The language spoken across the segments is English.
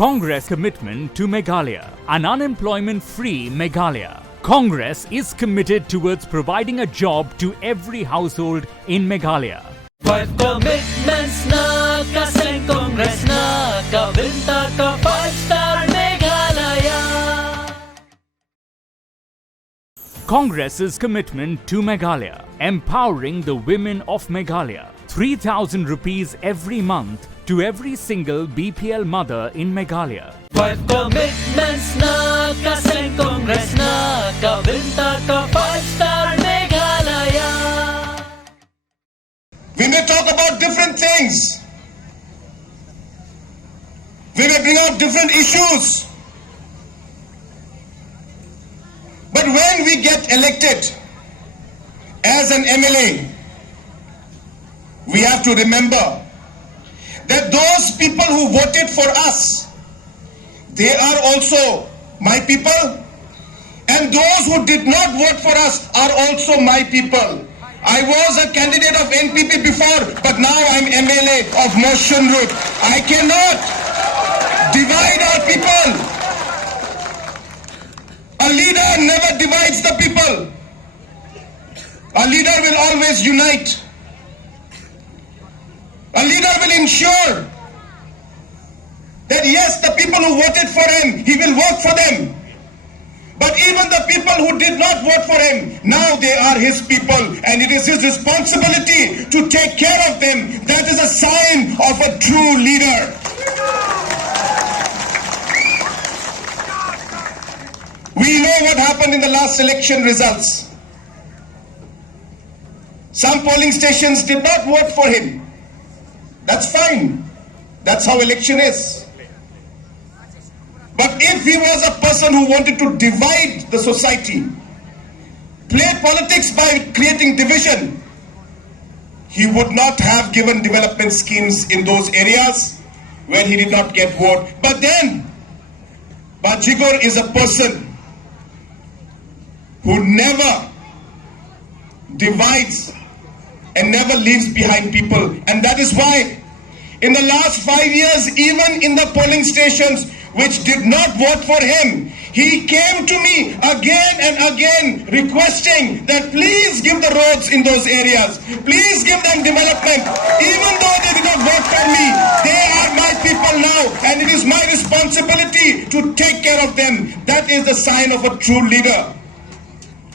Congress commitment to Meghalaya, an unemployment-free Meghalaya. Congress is committed towards providing a job to every household in Meghalaya. 5 commitments na kaseng Congress na kabinta ka 5-star Meghalaya. Congress's commitment to Meghalaya, empowering the women of Meghalaya. 3,000 rupees every month to every single BPL mother in Meghalaya. 5 commitments na kaseng Congress na kabinta ka 5-star Meghalaya. We may talk about different things. We may bring out different issues. But when we get elected as an MLA, we have to remember that those people who voted for us, they are also my people, and those who did not vote for us are also my people. I was a candidate of NPP before, but now I'm MLA of Motion Route. I cannot divide our people. A leader never divides the people. A leader will always unite. A leader will ensure that yes, the people who voted for him, he will work for them. But even the people who did not vote for him, now they are his people, and it is his responsibility to take care of them. That is a sign of a true leader. We know what happened in the last election results. Some polling stations did not vote for him. That's fine. That's how election is. But if he was a person who wanted to divide the society, play politics by creating division, he would not have given development schemes in those areas where he did not get vote. But Gigur is a person who never divides and never leaves behind people. And that is why in the last 5 years, even in the polling stations which did not vote for him, he came to me again and again requesting that please give the roads in those areas. Please give them development. Even though they did not vote for me, they are my people now, and it is my responsibility to take care of them. That is the sign of a true leader.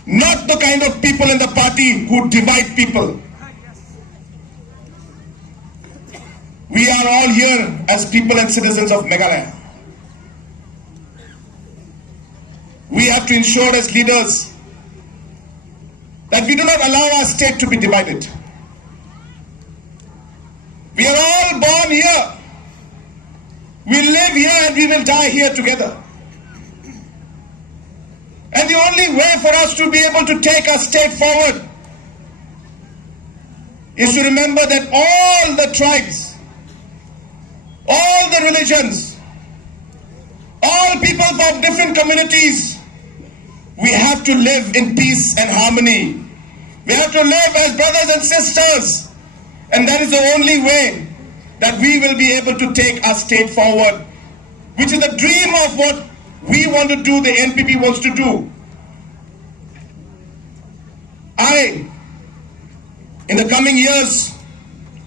Not the kind of people in the party who divide people. We are all here as people and citizens of Meghalaya. We have to ensure as leaders that we do not allow our state to be divided. We are all born here. We live here and we will die here together. And the only way for us to be able to take our state forward is to remember that all the tribes, all the religions, all people from different communities, we have to live in peace and harmony. We have to live as brothers and sisters. And that is the only way that we will be able to take our state forward, which is the dream of what we want to do, the NPP wants to do. I, in the coming years,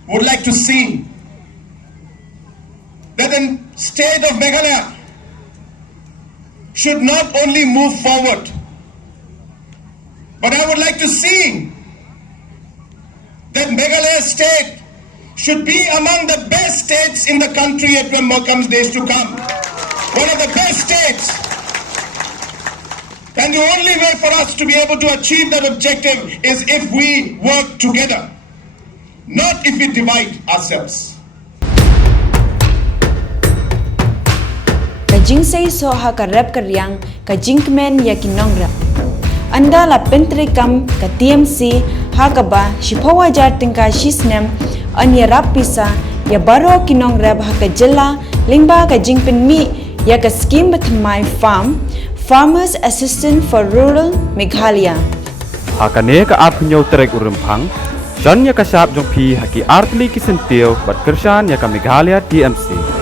would like to see that the state of Meghalaya should not only move forward, but I would like to see that Meghalaya state should be among the best states in the country at when more comes days to come. One of the best states. And the only way for us to be able to achieve that objective is if we work together, not if we divide ourselves. Kajing say so ha ka rap karyang kajing men ya kinongra. Anda la pentre kam ka TMC ha ka ba shipawa jar tingka shisnem anya rap pisa ya baro kinongra ha ka jilla lingba ka jingpen mi ya ka scheme with my farm Farmers Assistant for Rural Meghalaya. Hakane ka ap Ñiew trek urempang, John ya ka sap jong pi haki artli ki sentil bat kersan ya ka Meghalaya TMC.